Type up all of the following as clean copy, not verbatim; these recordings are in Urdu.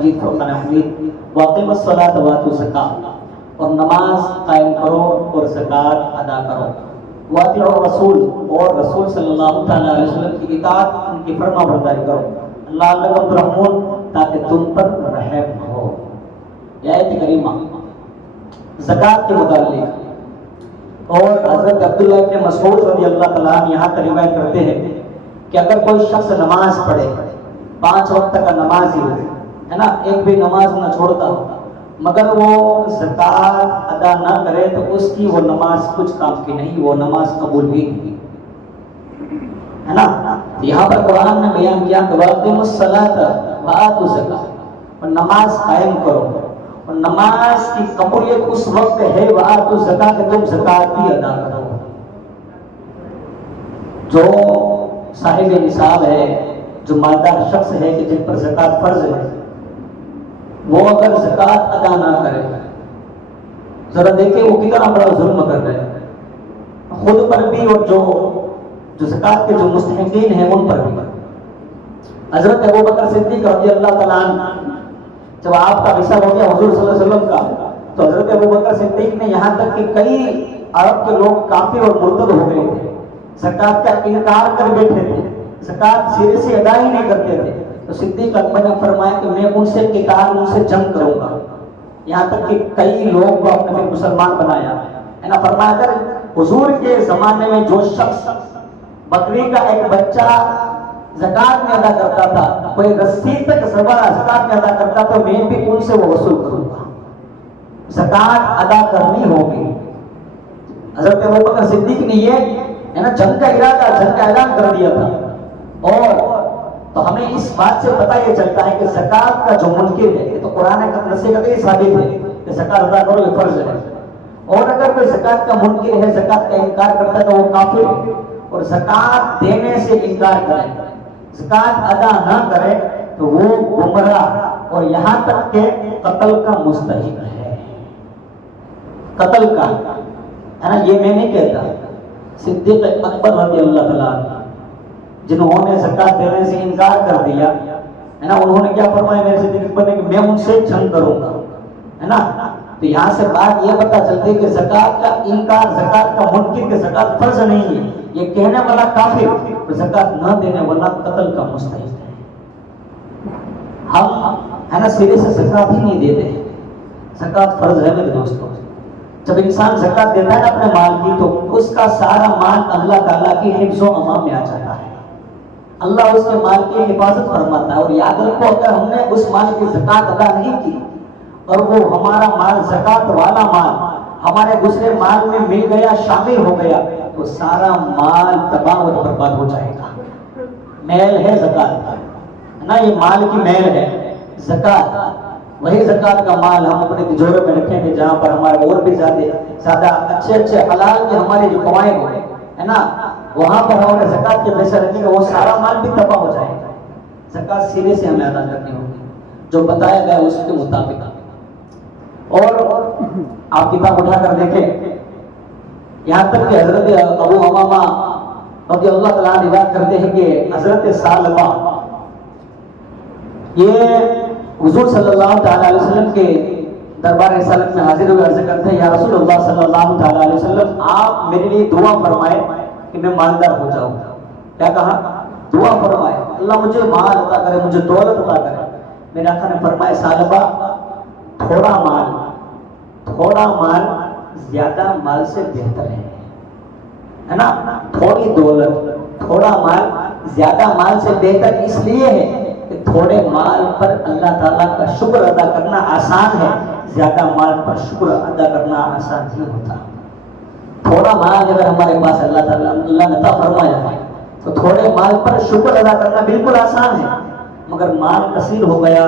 مجید فرقان حمید واقیم الصلاۃ واتو زکات، اور نماز قائم کرو اور زکات ادا کرو، واطیعوا الرسول، اور رسول صلی اللہ تعالیٰ علیہ وسلم کی اطاعت، ان کی فرما برداری کرو، اللہ لکم ترحمون، تاکہ تم پر رحم ہو۔ یہ آیت کریمہ زکات کے متعلق، اور حضرت عبداللہ ابن مسعود رضی اللہ تعالیٰ عنہ یہاں کا روایت کرتے ہیں کہ اگر کوئی شخص نماز پڑھے، 5 وقت کا نمازی ہے نا، ایک بھی نماز نہ چھوڑتا ہو، مگر وہ زکات ادا نہ کرے تو اس کی وہ نماز کچھ کام کی نہیں، وہ نماز قبول بھی نہیں ہے نا۔ یہاں پر قرآن نے بیان کیا کہ وَأَقِیمُوا الصَّلَاةَ وَآتُوا الزَّکَاۃَ، اور نماز قائم کرو، اور نماز کی قبولیت اس وقت ہے وَآتُوا الزَّکَاۃَ کہ تم زکات بھی ادا کرو۔ جو صاحب نصاب ہے، جو مالدار شخص ہے کہ جن پر زکات فرض ہے، وہ اگر زکات ادا نہ کرے، ذرا دیکھیں وہ کتنا بڑا ظلم کر رہے ہیں، خود پر بھی اور جو زکات کے جو مستحقین ہیں ان پر بھی۔ حضرت ابوبکر صدیق رضی اللہ تعالیٰ عنہ جب آپ کا وصال ہو گیا حضور صلی اللہ علیہ وسلم کا، تو حضرت ابوبکر صدیق نے یہاں تک کہ کئی عرب کے لوگ کافر اور مرتد ہو گئے تھے، زکات کا انکار کر بیٹھے تھے، زکات سرے سے ادا ہی نہیں کرتے تھے، تو صدیق اکبر نے فرمایا کہ میں ان سے قتال، ان سے جنگ کروں گا، یہاں تک کہ کئی لوگ کو اپنے مسلمان بنایا ہے نا۔ فرمایا کر حضور کے زمانے میں جو شخص بکری کا ایک بچہ زکات میں ادا کرتا تھا، کوئی رسی تک زکات میں ادا کرتا تو میں بھی ان سے وہ وصول کروں گا، زکات ادا کرنی ہوگی۔ حضرت ابوبکر صدیق نے یہ ہے نا جنگ کا ارادہ، جنگ کا اعلان کر دیا تھا۔ اور تو ہمیں اس بات سے پتہ یہ چلتا ہے کہ زکات کا جو منکر ہے، یہ تو قرآن سے قطعی ثابت ہے کہ زکات ادا کرو یہ فرض ہے، اور اگر کوئی زکات کا منکر ہے، زکات کا انکار کرتا ہے تو وہ کافر ہے، اور زکات دینے سے انکار کرے، زکات ادا نہ کرے تو وہ گمراہ اور یہاں تک کہ قتل کا مستحق ہے، قتل کا ہے نا۔ یہ میں نہیں کہتا، صدیق اکبر رضی اللہ تعالیٰ عنہ جنہوں نے زکات دینے سے انکار کر دیا ہے نا، انہوں نے کیا فرمایا میرے صدیق اکبر نے کہ میں ان سے جنگ کروں گا ہے نا۔ تو یہاں سے بات یہ پتہ چلتی ہے کہ زکات کا انکار، زکات کا منکر کہ زکات فرض نہیں ہے، یہ کہنے والا کافر، زکات نہ دینے والا قتل کا مستحق ہے۔ ہم ہے نا سرے سے زکات ہی نہیں دیتے، زکات فرض ہے میرے دوستوں۔ جب انسان زکات دیتا ہے اپنے مال کی تو اس کا سارا مال اللہ تعالیٰ کی حفظ و امان میں آ جاتا ہے، اللہ اس کے مال کی حفاظت فرماتا ہے۔ اور یاد رکھو اگر ہم نے اس مال کی زکات ادا نہیں کی اور وہ ہمارا مال زکات والا مال ہمارے دوسرے مال میں مل گیا، شامل ہو گیا، تو سارا مال تباہ و برباد ہو جائے گا۔ میل ہے زکات نا، یہ مال کی میل ہے زکات، وہی زکات کا مال ہم اپنے تجورے میں رکھیں گے جہاں پر ہمارے اور بھی زیادہ اچھے حلال کے ہمارے جو کمائے ہوئے ہے نا، وہاں پر ہمارے زکات کے پیسے رکھیں گے، وہ سارا مال بھی تباہ ہو جائے گا۔ زکات سینے سے ہمیں ادا کرنی ہوگی جو بتایا گیا اس کے مطابق۔ اور آپ کتاب اٹھا کر دیکھیں، یہاں تک کہ حضرت ابو امامہ رضی اللہ تعالیٰ عنہ روایت کرتے ہیں کہ حضرت ثعلبہ یہ حضور صلی اللہ تعالیٰ علیہ وسلم کے دربار رسالت میں حاضر ہوئے، عرض کرتے ہیں یا رسول اللہ صلی اللہ تعالیٰ علیہ وسلم آپ میرے لیے دعا فرمائے کہ میں مالدار ہو جاؤں۔ کیا کہا؟ دعا فرمائے اللہ مجھے مال عطا کرے، مجھے دولت عطا کرے۔ میرے آقا نے فرمایا ثعلبہ تھوڑا مال زیادہ مال سے بہتر ہے نا، تھوڑی دولت تھوڑا مال زیادہ مال سے بہتر اس لیے ہے کہ تھوڑے مال پر اللہ تعالیٰ کا شکر ادا کرنا آسان ہے، زیادہ مال پر شکر ادا کرنا آسان نہیں ہوتا۔ تھوڑا مال اگر ہمارے پاس اللہ تعالیٰ نے عطا فرمایا ہے تو تھوڑے مال پر شکر ادا کرنا بالکل آسان ہے، مگر مال کثیر ہو گیا،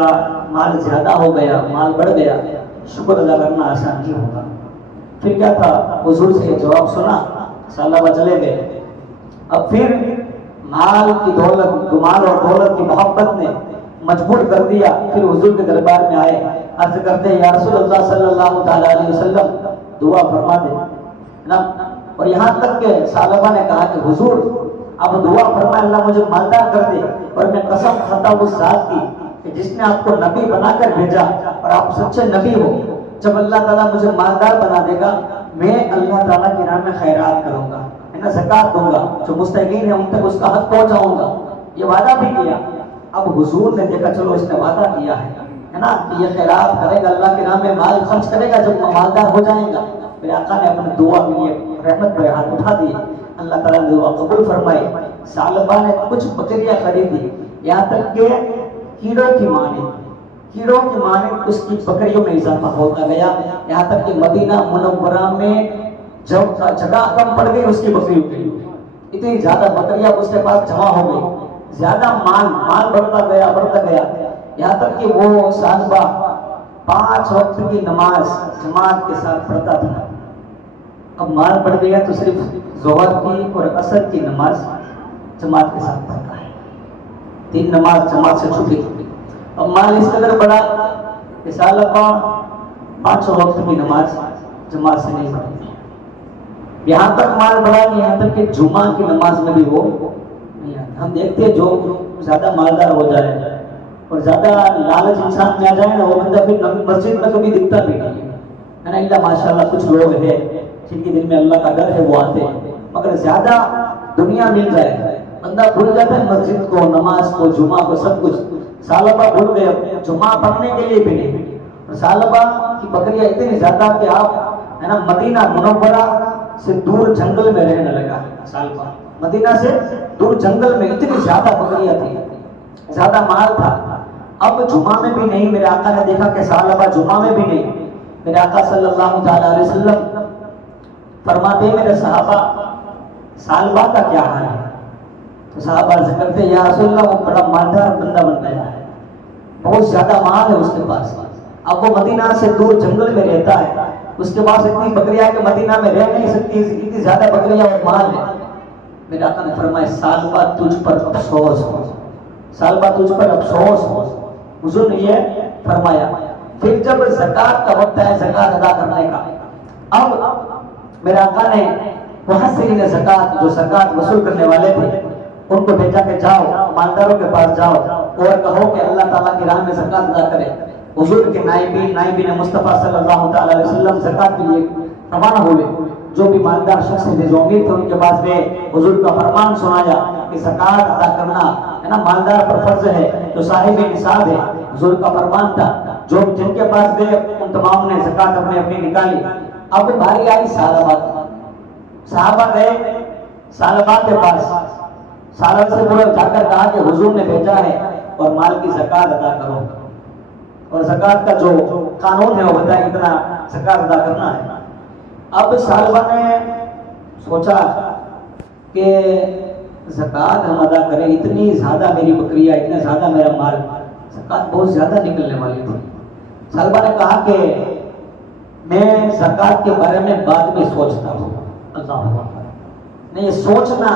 مال زیادہ ہو گیا، مال بڑھ گیا، شکر ادا کرنا آسان نہیں ہوگا۔ پھر کیا تھا، حضور سے یہ جواب سنا، ثعلبہ چلے گئے۔ اب پھر مال کی دولت، مال اور دولت کی محبت نے مجبور کر دیا، پھر حضور کے دربار میں آئے، عرض کرتے ہیں یا رسول اللہ صلی اللہ تعالیٰ علیہ وسلم دعا فرما دے نا۔ اور یہاں تک کہ ثعلبہ نے کہا کہ حضور اب دعا فرمائے اللہ مجھے مالدار کر دے، اور میں قسم کھاتا ہوں اس ذات کی کہ جس نے آپ کو نبی بنا کر بھیجا اور آپ سچے نبی ہو، جب اللہ تعالیٰ مجھے مالدار بنا دے گا، میں اللہ تعالیٰ کی راہ میں خیرات کروں گا، ہے نا، زکات دوں گا، جو مستحقین ہیں ان تک اس کا حق پہنچاؤں گا، یہ وعدہ بھی کیا۔ اب حضور نے دیکھا چلو اس نے وعدہ کیا ہے نا، کہ یہ خیرات کرے گا، اللہ کی راہ میں مال خرچ کرے گا، جب مالدار ہو جائے گا۔ میرے آقا نے اپنی دعا کے لیے رحمت پہ ہاتھ اٹھا دی، اللہ تعالیٰ نے دعا قبول فرمائی۔ ثعلبہ نے کچھ بکریاں خریدی، یہاں تک کہ کیڑوں کی مانے اس کی بکریوں میں اضافہ ہوتا گیا، یہاں تک کہ مدینہ منورہ میں جب جگہ کم پڑ گئی اس کی بکریوں کے لیے، اتنی زیادہ بکریاں اس کے پاس جمع ہو گئی، زیادہ مال بڑھتا گیا، یہاں تک کہ وہ ثعلبہ 5 وقت کی نماز جماعت کے ساتھ پڑھتا تھا۔ اب مال بڑھ گیا تو صرف ظہر کی اور عصر کی نماز جماعت کے ساتھ پڑھتا ہے، 3 نماز جماعت سے چھٹی۔ اب مال اس قدر بڑا کہ ثعلبہ 5 وقت کی نماز جماعت سے نہیں پڑھتی، یہاں تک مال بڑھا کہ یہاں تک کہ جمعہ کی نماز میں بھی وہ نہیں آتا۔ ہم دیکھتے ہیں جو زیادہ مالدار ہو جائے اور زیادہ لالچ انسان میں آ جائے نا، وہ بندہ پھر مسجد میں کبھی دکھتا بھی نہیں ہے نا، اللہ ماشاءاللہ کچھ لوگ ہیں جن کے دل میں اللہ کا ڈر ہے وہ آتے ہیں، مگر زیادہ دنیا مل جائے بندہ بھول جاتا ہے مسجد کو، نماز کو، جمعہ کو، سب کچھ۔ ثعلبہ بھول گئے جمعہ پڑھنے کے لیے بھی نہیں، اور ثعلبہ کی بکریاں اتنی زیادہ کہ آپ ہے نا مدینہ منورہ سے دور جنگل میں رہنے لگا۔ ثعلبہ مدینہ سے دور جنگل میں، اتنی زیادہ بکریاں تھی، زیادہ مال تھا۔ اب جمعہ میں بھی نہیں، میرے آقا نے دیکھا کہ ثعلبہ جمعہ میں بھی نہیں، میرے آقا صلی اللہ تعالی علیہ وسلم فرماتے میرے صحابہ ثعلبہ کا کیا حال ہے؟ تو صحابہ عرض کرتے یا رسول اللہ وہ بڑا مالدار بندہ بن گیا ہے، بہت زیادہ مال ہے اس کے پاس، اب وہ مدینہ سے دور جنگل میں رہتا ہے، اس کے پاس اتنی بکریاں کہ مدینہ میں رہ نہیں سکتی، اتنی زیادہ بکریاں اور مال ہے۔ میرے آقا نے فرمایا ثعلبہ تجھ پر افسوس ہو، ثعلبہ تجھ پر افسوس ہو۔ حضور نے یہ فرمایا۔ پھر جب زکات کا وقت ہے، زکات ادا کرنے کا، اب میرے آقا نے محسرین زکات، جو زکات وصول کرنے والے تھے، ان کو بھیجا کہ جاؤ مالداروں کے پاس جاؤ اور کہو کہ اللہ تعالیٰ کی راہ میں زکات ادا کرے۔ حضور کے نائبین مصطفیٰ صلی اللہ تعالی علیہ وسلم زکات کے لیے روانہ ہوئے، جو بھی مالدار شخص تھے جو امیر تھے ان کے پاس گئے، حضور کا فرمان سنایا کہ زکات ادا کرنا ہے نا مالدار پر فرض ہے، جو صاحب نصاب ہے، حضور کا فرمان تھا۔ جو جن کے پاس گئے ان تمام نے زکات اپنی نکالی۔ اب باری آئی ثعلبہ کی، صحابہ گئے ثعلبہ کے پاس، ثعلبہ سے پورا جا کر کہا کہ حضور نے بھیجا ہے اور مال کی زکات ادا کرو، اور زکات کا جو قانون ہے وہ بتائے اتنا زکات ادا کرنا ہے۔ اب ثعلبہ نے سوچا کہ زکات ہم ادا کریں، اتنی زیادہ میری بکریاں، اتنا زیادہ میرا مال، زکات بہت زیادہ نکلنے والی تھی۔ ثعلبہ نے کہا کہ میں زکات کے بارے میں بعد میں سوچتا ہوں۔ اللہ اکبر، نہیں، یہ سوچنا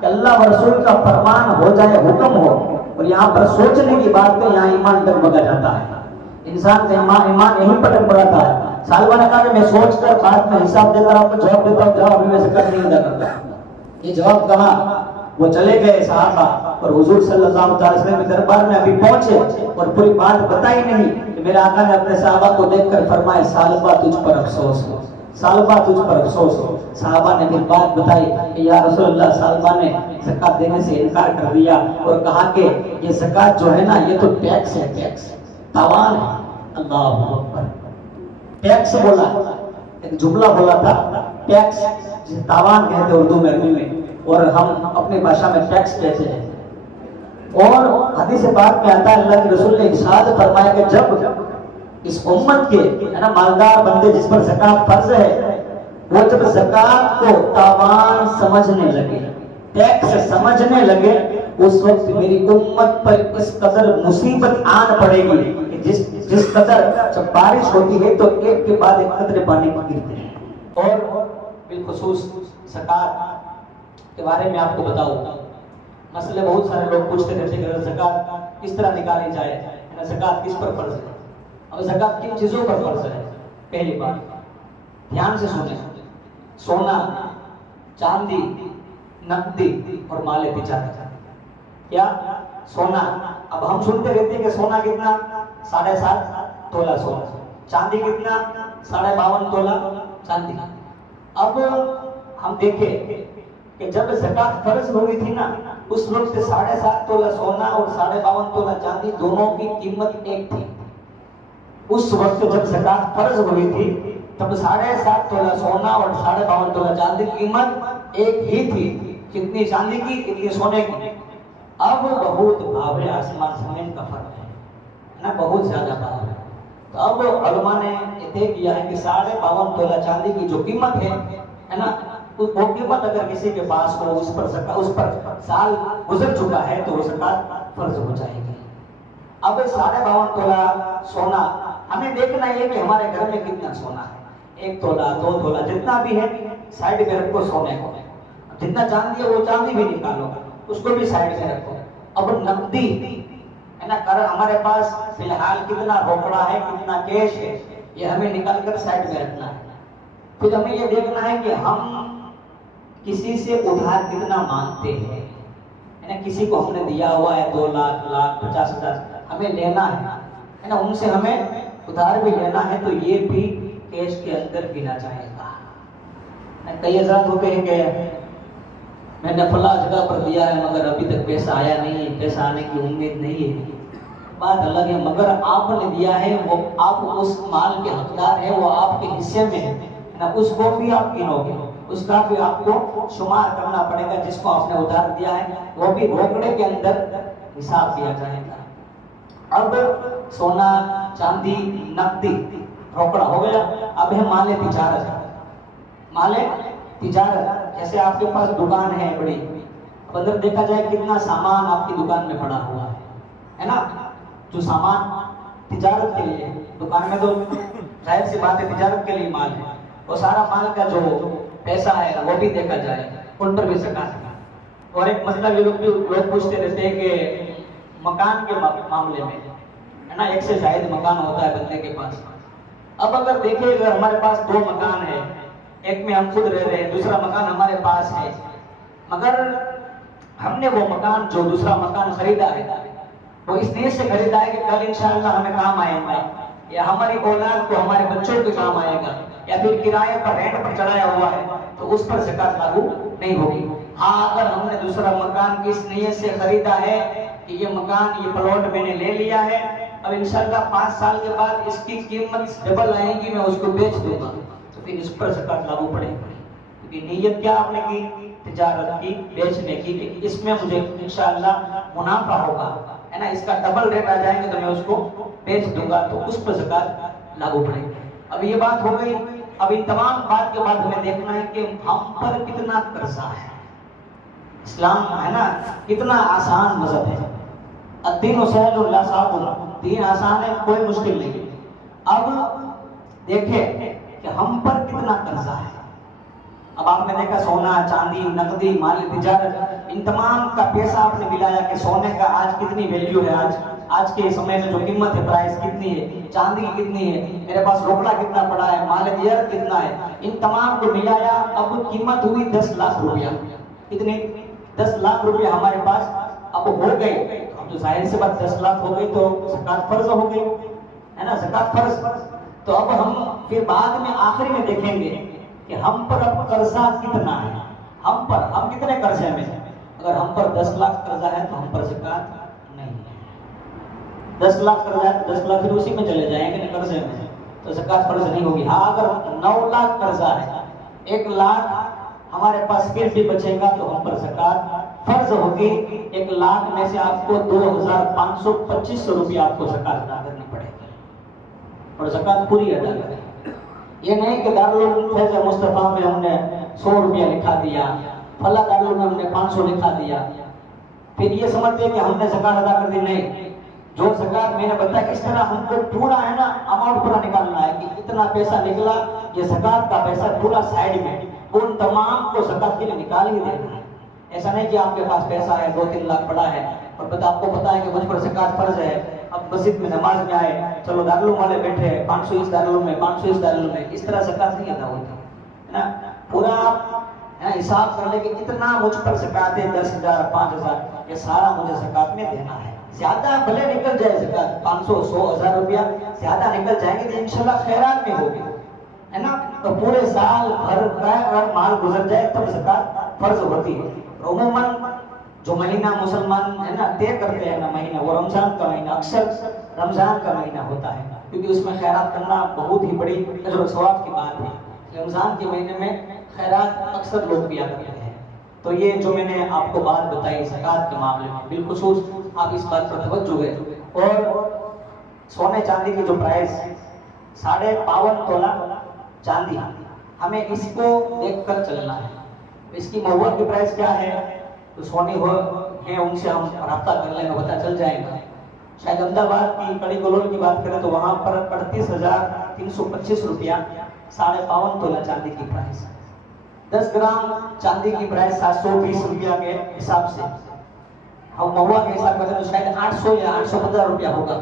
کہ اللہ و رسول کا فرمان ہو جائے، حکم ہو، اور یہاں پر سوچنے کی بات پہ یہاں ایمان ڈگمگا جاتا ہے، انسان کا ایمان یہیں پر ڈگمگاتا ہے۔ ثعلبہ نے کہا کہ میں سوچ کر بعد میں حساب دیتا ہوں، جواب دیتا ہوں، جواب ابھی میں زکات نہیں ادا کرتا۔ یہ جواب کہا، وہ چلے گئے صحابہ اور حضور صلی اللہ علیہ وسلم کے دربار میں ابھی پہنچے اور پوری بات بتائی نہیں کہ میرے آقا نے اپنے صحابہ کو دیکھ کر فرمایا ثعلبہ تجھ پر افسوس ہو، ثعلبہ تجھ پر افسوس ہو۔ صحابہ نے پھر بات بتائی کہ یا رسول اللہ ثعلبہ نے زکات دینے سے انکار کر دیا اور کہا کہ یہ زکات جو ہے نا یہ تو ٹیکس ہے، ٹیکس تاوان ہے۔ اللہ اکبر، ٹیکس بولا، ایک جملہ بولا تھا ٹیکس، جسے تاوان کہتے ہیں اردو میں، عربی میں، اور ہم اپنی بھاشا میں ٹیکس کہتے ہیں۔ اور حدیث پاک میں آتا ہے اللہ کے رسول نے ارشاد فرمایا کہ جب اس امت کے ہے نا مالدار بندے جس پر زکات فرض ہے، وہ جب زکات کو تاوان سمجھنے لگے، ٹیکس سمجھنے لگے، اس وقت میری امت پر اس قدر مصیبت آن پڑے گی کہ جس قدر جب بارش ہوتی ہے تو ایک کے بعد ایک قطرے پانی گرتے ہیں۔ اور بالخصوص زکات کے بارے میں آپ کو بتاؤں، مسئلے بہت سارے لوگ پوچھتے رہتے کہ زکات کس طرح نکالی جائے، زکات کس پر فرض ہے؟ اب زکات کن چیزوں پر فرض ہے؟ پہلی بات دھیان سے سنیں، سونا، چاندی، نقدی اور مال تجارت۔ کیا؟ سونا، اب ہم سنتے رہتے ہیں کہ سونا کتنا 7.5 تولہ سونا, چاندی کتنا 52.5 تولہ چاندی. اب ہم دیکھیں کہ جب زکات فرض ہوئی تھی نا, اس وقت 7.5 تولہ سونا اور 52.5 تولہ چاندی دونوں کی قیمت ایک تھی. اس وقت جب زکات فرض ہوئی تھی تب 7.5 تولہ سونا اور 52.5 تولہ چاندی کی قیمت ایک ہی تھی. کتنی چاندی کی, کتنی سونے کی. اب بہت بھاو ہے, آسمان زمین کا فرق ہے نا, بہت زیادہ بھاو ہے. تو اب علماء نے طے کیا ہے کہ 52.5 تولہ چاندی کی جو قیمت ہے نا, وہ قیمت اگر کسی کے پاس ہو, اس پر سال گزر چکا ہے تو وہ زکات فرض ہو جائے گی. اب 52.5 تولہ سونا, ہمیں دیکھنا ہے کہ ہمارے گھر میں کتنا سونا ہے, 1 تولہ 2 تولہ جتنا بھی ہے سائڈ میں رکھو سونے کو. جتنا چاندی ہے وہ چاندی بھی نکالو, اس کو بھی سائڈ میں رکھو. اب نقدی ہے نا, ہمارے پاس فی الحال کتنا روکڑا ہے, کتنا کیش ہے, یہ ہمیں نکال کر سائڈ میں رکھنا ہے. پھر ہمیں یہ دیکھنا ہے کہ ہم کسی سے ادھار کتنا مانگتے ہیں. کسی کو ہم نے دیا ہوا ہے 2 لاکھ, 50,000 ہمیں لینا ہے نا, ان سے ہمیں ادھار بھی لینا ہے, تو یہ بھی کیش کے اندر گنا جائے گا. کئی حضرات ہوتے ہیں کہ میں نے فلاں جگہ پر دیا ہے مگر ابھی تک پیسہ آیا نہیں ہے, پیسہ آنے کی امید نہیں ہے. بات الگ ہے, مگر آپ نے دیا ہے, وہ آپ اس مال کے حقدار ہیں, وہ آپ کے حصے میں ہے نا, اس کو بھی آپ گنو گے, اس کا بھی آپ کو شمار کرنا پڑے گا. جس کو آپ نے ادھار دیا ہے وہ بھی روکڑے کے اندر حساب دیا جائے گا. اب سونا چاندی نقدی روکڑا ہو گیا. اب ہے مال تجارت. مال تجارت جیسے آپ کے پاس دکان ہے بڑی, اب اگر دیکھا جائے کتنا سامان آپ کی دکان میں پڑا ہوا ہے نا, جو سامان تجارت کے لیے دکان میں, تو ظاہر سی بات ہے تجارت کے لیے مال ہے, وہ سارا مال کا جو پیسہ ہے وہ بھی دیکھا جائے, ان پر بھی زکات ہے. اور ایک مسئلہ یہ لوگ پوچھتے رہتے ہیں کہ مکان کے معاملے میں ہے نا, 1 سے زائد مکان ہوتا ہے بندے کے پاس. اب اگر دیکھیں اگر ہمارے پاس 2 مکان ہے, ایک میں ہم خود رہ رہے ہیں, دوسرا مکان ہمارے پاس ہے, مگر ہم نے وہ مکان جو دوسرا مکان خریدا ہے وہ اس نیت سے خریدا ہے کہ کل انشاءاللہ ہمیں کام آئے گا, یا ہماری اولاد کو, ہمارے بچوں کے کام آئے گا, یا پھر کرایہ پر رینٹ پر چڑھایا ہوا ہے, تو اس پر زکات لاگو نہیں ہوگی. ہاں اگر ہم نے دوسرا مکان کس نیت سے خریدا ہے کہ یہ مکان, یہ پلاٹ میں نے لے لیا ہے, اب انشاءاللہ 5 سال کے بعد اس کی قیمت ڈبل آئے گی, میں اس کو بیچ دوں گا, تو پھر اس پر زکات لاگو پڑے گی. کیونکہ نیت کیا آپ نے کی, تجارت کی, بیچنے کی, کہ اس میں مجھے انشاءاللہ منافع ہوگا ہے نا, اس کا ڈبل ریٹ آ جائیں گے تو میں اس کو بیچ دوں گا, تو اس پر زکات لاگو پڑے گی. اب یہ بات ہو گئی. اب ان تمام بات کے بعد ہمیں دیکھنا ہے کہ ہم پر کتنا قرضہ ہے. اسلام ہے نا کتنا آسان مذہب ہے. الدین سہل لا صعب, دین آسان ہے, کوئی مشکل نہیں. اب دیکھیں کہ ہم پر کتنا قرضہ ہے. اب آپ نے دیکھا سونا چاندی نقدی مال تجارت, ان تمام کا پیسہ آپ نے ملایا کہ سونے کا آج کتنی ویلیو ہے, آج کے سمے میں جو قیمت ہے, پرائس کتنی ہے, چاندی کی کتنی ہے, میرے پاس روکڑا کتنا پڑا ہے, مال تجارت کتنا ہے, ان تمام کو ملایا. اب قیمت ہوئی 10 لاکھ روپیہ. کتنی 10 لاکھ روپیہ ہمارے پاس اب ہو گئے. اب تو ظاہر سے بات 10 لاکھ ہو گئی تو زکات فرض ہو گئی ہے نا, زکات فرض. تو اب ہم پھر بعد میں آخری میں دیکھیں گے کہ ہم پر اب قرضہ کتنا ہے, ہم کتنے قرضے میں ہیں. اگر ہم پر 10 لاکھ قرضہ ہے تو ہم پر زکات نہیں ہے. 10 لاکھ قرضہ ہے تو 10 لاکھ پھر اسی میں چلے جائیں گے قرضے میں, تو زکات فرض نہیں ہوگی. ہاں اگر 9 لاکھ قرضہ ہے, 1 لاکھ ہمارے پاس پھر بھی بچے گا تو ہم پر زکات فرض ہوگی. 1 لاکھ میں سے آپ کو 2,525 روپیہ آپ کو زکات ادا کرنی پڑے گی, اور زکات پوری ادا کریں. یہ نہیں کہ دارالعلوم فیض مصطفیٰ میں ہم نے 100 روپیہ لکھا دیا, فلاں دارالعلوم میں ہم نے 500 لکھا دیا, پھر یہ سمجھتے کہ ہم نے زکات ادا کر دی. نہیں, جو زکات میں نے بتایا کس طرح ہم کو پورا ہے نا اماؤنٹ پورا نکالنا ہے کہ اتنا پیسہ نکلا, یہ زکات کا پیسہ پورا سائڈ میں, ان تمام کو زکات کے لیے نکال ہی دینا ہے. ایسا نہیں کہ آپ کے پاس پیسہ ہے 2-3 لاکھ پڑا ہے اور آپ کو پتا ہے کہ مجھ پر زکات فرض ہے, اب مسجد میں نماز میں آئے, چلو دارالعلوم والے بیٹھے 500 اس دارالعلوم میں, 500 اس دارالعلوم میں, اس طرح زکات نہیں ادا ہوتی ہے نا. پورا حساب کر لے کہ اتنا مجھ پر زکات ہے, 10,000 5,000, یہ سارا مجھے زکات میں دینا ہے. زیادہ بھلے نکل جائے زکات 500 100 1000 روپیہ زیادہ نکل جائیں گے تو انشاءاللہ خیرات میں ہوگی، ہے نا؟ تو پورے سال بھر کا اگر مال گزر جائے تب زکات فرض ہوتی ہے۔ عموماً جو مہینہ مسلمان ہے نا طے کرتے ہیں نا مہینہ، وہ رمضان کا مہینہ، اکثر رمضان کا مہینہ ہوتا ہے، کیونکہ اس میں خیرات کرنا بہت ہی بڑی اجر و ثواب کی بات ہے۔ رمضان کے مہینے میں خیرات اکثر لوگ کیا کرتے ہیں۔ تو یہ جو میں نے آپ کو بات بتائی زکات کے معاملے میں، بالخصوص آپ اس بات پر توجہ ہے۔ اور سونے چاندی کی جو پرائز 52.5 تولہ چاندی، ہمیں اس کو دیکھ کر چلنا ہے۔ اس کی مہور کی پرائز کیا ہے تو سونی ہو ہے ان سے ہم رابطہ کر لیں گے، پتہ چل جائے گا۔ شاید احمد آباد کی کڑی گلول کی بات کریں تو وہاں پر 38,325 روپیہ 52.5 تولہ چاندی کی پرائز، 10 گرام چاندی کی پرائز 720 روپیہ کے حساب سے ہم مہوا کے حساب کریں تو شاید 800 یا 815 روپیہ ہوگا،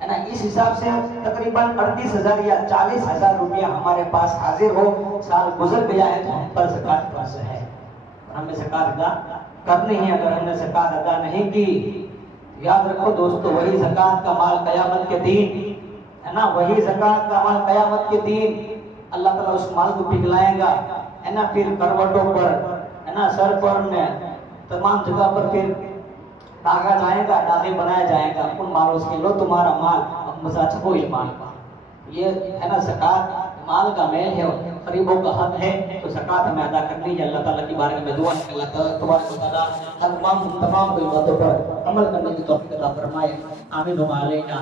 ہے نا؟ اس حساب سے تقریباً 38,000 یا 40,000 روپیہ ہمارے پاس حاضر ہو، سال گزر گیا ہے تو ہم پر زکات فرض ہے، ہمیں زکات ادا کرنی ہے۔ اگر ہم نے زکات ادا نہیں کی، یاد رکھو دوستو، وہی زکات کا مال قیامت کے دن، ہے نا، وہی زکات کا مال قیامت کے دن اللہ تعالیٰ اس مال کو پگھلائے گا، ہے نا؟ پھر کروٹوں پر، ہے نا، سر پر میں تمام جگہ پر پھر داغا جائے گا، داغے بنایا جائے گا ان مالوں سے، لو تمہارا مال، اب مزہ چکو یہ مال کا۔ یہ ہے نا زکات مال کا میل ہے، غریبوں کا حق ہے، تو زکات ہمیں ادا کرنی ہے۔ اللہ تعالیٰ کی بارگاہ میں دعا ہے کہ اللہ تعالیٰ تبارک و تعالیٰ تمام باتوں پر عمل کرنے کی توفیق عطا فرمائے۔ آمین و علینا۔